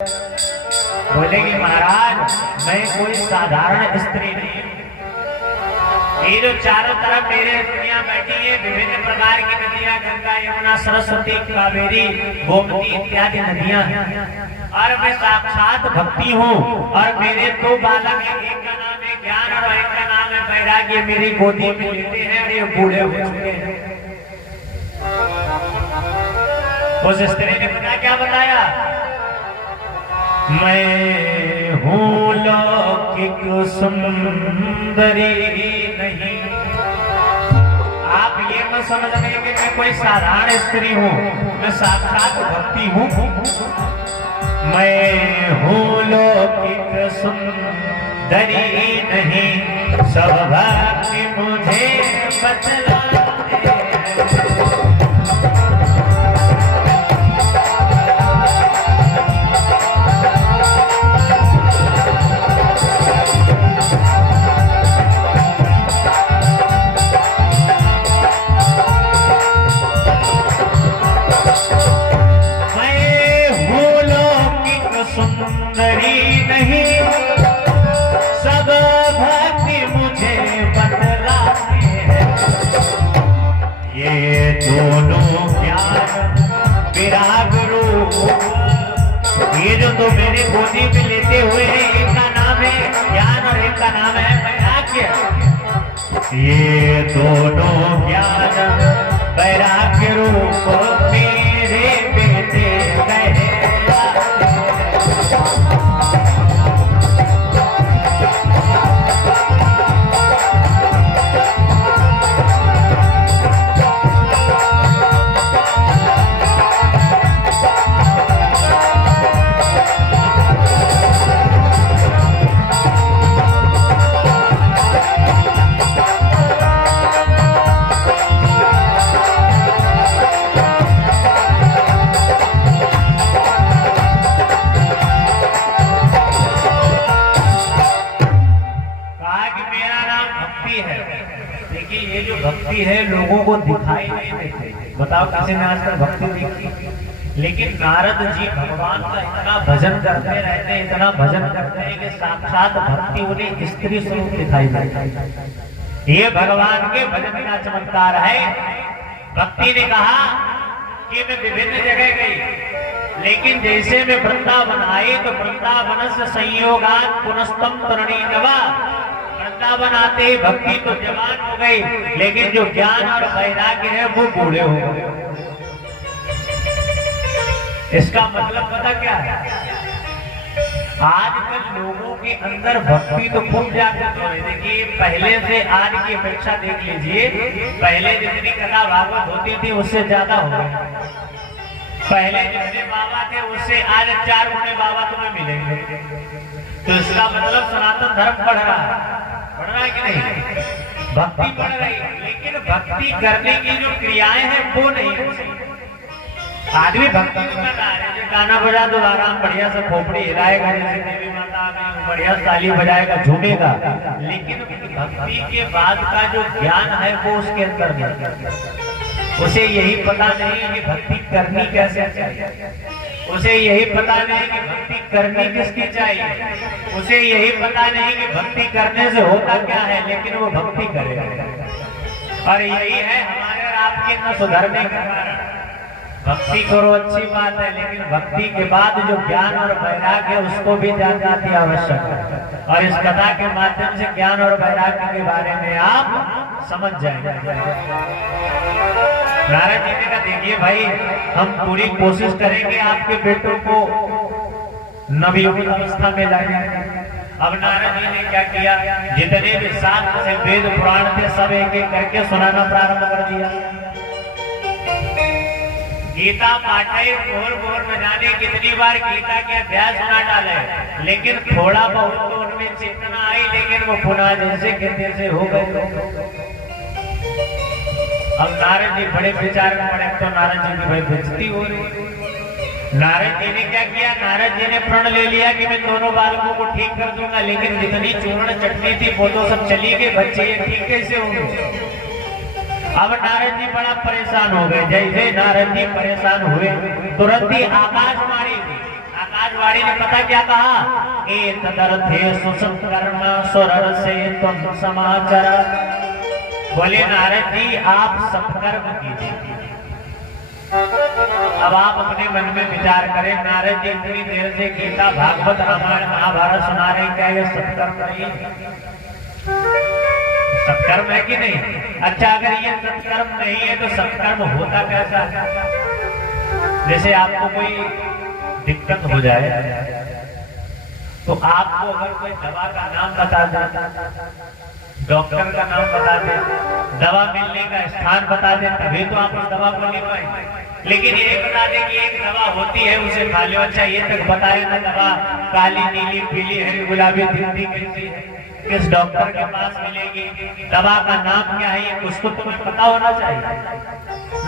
बोले कि महाराज मैं कोई साधारण स्त्री नहीं, ये जो चारों तरफ मेरे स्त्रियां बैठी है, विभिन्न प्रकार की नदियां, गंगा यमुना सरस्वती कावेरी गोमती इत्यादि नदियां हैं, और मैं साक्षात भक्ति हूँ। और मेरे दो बालक हैं, एक का नाम है ज्ञान और एक का नाम है वैराग्य, मेरी गोदी में लेते हैं और ये बूढ़े हो चुके हैं। उस स्त्री ने पता क्या बताया, मैं हूँ लौकिक सुंदरी नहीं। आप ये मत समझ रहे कि मैं कोई साधारण स्त्री हूँ, मैं साक्षात भक्ति हूँ। मैं हूँ लौकिक सुंदरी नहीं, सब भक्ति मुझे बतलाते हैं। सुंदरी नहीं, सब भक्ति मुझे बतलाते हैं। ये दोनों ज्ञान विराग रूप, ये जो तो मेरे गोदी में लेते हुए हैं, एक का नाम है ज्ञान और एक का नाम है वैराग्य। ये दोनों ज्ञान वैराग्य रूप मेरे बेटे कहे। भक्ति है लोगों को दिखाई नहीं देती। बताओ किसी ने आज तक भक्ति देखी? लेकिन नारद जी भगवान का इतना भजन करते रहते हैं, इतना भजन करते हैं कि साक्षात भक्ति उन्हें स्त्री स्वरूप दिखाई देती। ये भगवान के भजन का चमत्कार है। भक्ति ने कहा कि मैं विभिन्न जगह गई, लेकिन जैसे मैं वृंदावन आई तो वृंदावन से संयोगात पुनस्तम तरुणी नवा, वृंदावन आते ही भक्ति तो जवान हो गई, लेकिन जो ज्ञान और वैराग्य है वो बूढ़े हो गए। इसका मतलब पता क्या है? आजकल लोगों के अंदर भक्ति तो खूब जागृत हो रही। देखिए पहले से आज की अपेक्षा देख लीजिए, पहले जितनी कथा भागवत होती थी उससे ज्यादा हो गई। पहले जितने बाबा थे उससे आज 4 गुने बाबा तुम्हें मिलेंगे। तो इसका मतलब सनातन धर्म बढ़ रहा है कि नहीं? भक्ति बढ़ रही है, लेकिन भक्ति करने की जो क्रियाएं हैं वो नहीं है। आदमी भक्ति कर रहा है, जो गाना बजा दो आराम बढ़िया से खोपड़ी हिलाएगा, जैसे देवी माता में बढ़िया ताली बजाएगा, झूमेगा, लेकिन भक्ति के बाद का जो ज्ञान है वो उसके अंदर नहीं। उसे यही पता नहीं है कि भक्ति करनी कैसे चाहिए, उसे यही पता नहीं कि भक्ति करनी किसकी चाहिए, उसे यही पता नहीं कि भक्ति करने से होता क्या है, लेकिन वो भक्ति करेगा। और यही है हमारे और आपके न सुधरने का कारण। भक्ति करो अच्छी बात है, लेकिन भक्ति के बाद जो ज्ञान और वैराग्य है उसको भी जानना आवश्यक है। और इस कथा के माध्यम से ज्ञान और वैराग्य के बारे में आप समझ जाएंगे। नारद जी ने कहा देखिए भाई, हम पूरी कोशिश करेंगे आपके बेटों को नवयुवक अवस्था में लाने। अब नारद जी ने क्या किया, जितने भी शास्त्र से वेद पुराण थे सब एक एक करके सुनाना प्रारंभ कर दिया। गीता पाठे घोर घोर न जाने कितनी बार गीता के अध्याय सुना डाले, लेकिन थोड़ा बहुत तो उनमें चेतना आई, लेकिन वो पुनः जैसे के तैसे हो गए। अब नारद जी बड़े विचार में पड़े, तो नारद जी की भाई बेइज्जती हो रही। नारद जी ने क्या किया, नारद जी ने प्रण ले लिया कि मैं दोनों बालकों को ठीक कर दूंगा, लेकिन जितनी चूर्ण चटनी थी वो तो सब चली गई, बच्चे ये ठीक कैसे होंगे? अब नारद जी बड़ा परेशान हो गए। जैसे नारद जी परेशान हुए, तुरंत ही आकाशवाणी हुई। राजवाड़ी ने पता क्या कहा, ए तदर्थे सुसत्कर्म सुरर से तुम समाचार। बोले नारद जी आप सत्कर्म कीजिए। अब आप अपने मन में विचार करें, नारद जी इतनी देर से गीता भागवत रामायण महाभारत सुना रहे, क्या ये सत्कर्म नहीं? सत्कर्म है कि नहीं? अच्छा अगर ये सत्कर्म नहीं है तो सत्कर्म होता कैसा? जैसे आपको कोई दिक्कत हो जाए तो आपको अगर कोई दवा का नाम बता दे, डॉक्टर का नाम बता दे, दवा मिलने का स्थान बता दे, तभी तो आप उस दवा को ले पाए। लेकिन ये बता दे कि एक दवा होती है उसे खा लो, अच्छा ये तक बताए ना दवा काली नीली पीली हरी गुलाबी दिखती कैसी है, किस डॉक्टर के पास मिलेगी, दवा का नाम क्या है, उसको तुम्हें पता होना चाहिए।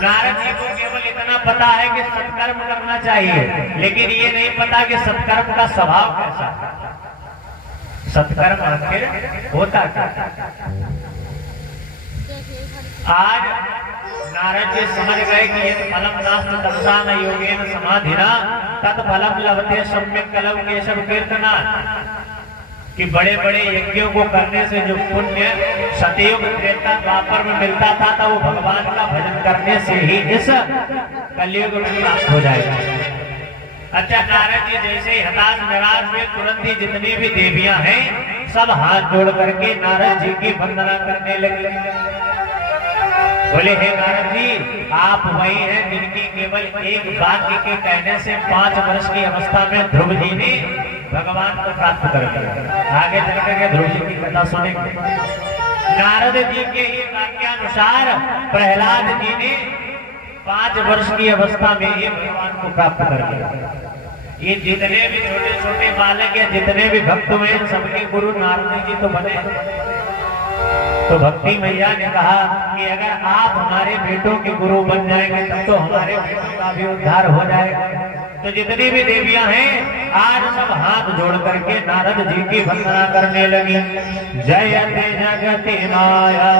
नारद जी को केवल इतना पता है कि सत्कर्म करना चाहिए, लेकिन ये नहीं पता कि सत्कर्म का स्वभाव कैसा है, सत्कर्म आखिर होता क्या। आज नारद जी समझ गए कि ये फलम नास्ति तपसा न योगेन समाधिना तत्फलम लभते सम्यक कलम केशव कीर्तना, कि बड़े बड़े यज्ञों को करने से जो पुण्य सतयुग त्रेता द्वापर में मिलता था वो भगवान का भजन करने से ही इस कलयुग में प्राप्त हो जाएगा। अच्छा नारद जी जैसे ही हताश निराश हुए, तुरंत ही जितनी भी देवियां हैं सब हाथ जोड़ करके नारद जी की वंदना करने लगी। बोले हे नारद जी आप वही हैं जिनकी केवल एक वाक्य के कहने से 5 वर्ष की अवस्था में ध्रुव जी ने भगवान को प्राप्त कर लिया। आगे चल करके ध्रुव जी की कथा सुनेंगे। नारद जी के ये वाक्यानुसार प्रहलाद जी ने 5 वर्ष की अवस्था में ये भगवान को प्राप्त कर लिया। ये जितने भी छोटे छोटे बालक या जितने भी भक्त हुए सबके गुरु नारद जी तो बने। तो भक्ति मैया ने कहा कि अगर आप हमारे बेटों के गुरु बन जाएंगे तब तो हमारे बेटों का भी उद्धार हो जाएगा। तो जितनी भी देवियां हैं आज सब हाथ जोड़ करके नारद जी की वंदना करने लगी। जयते जगति माया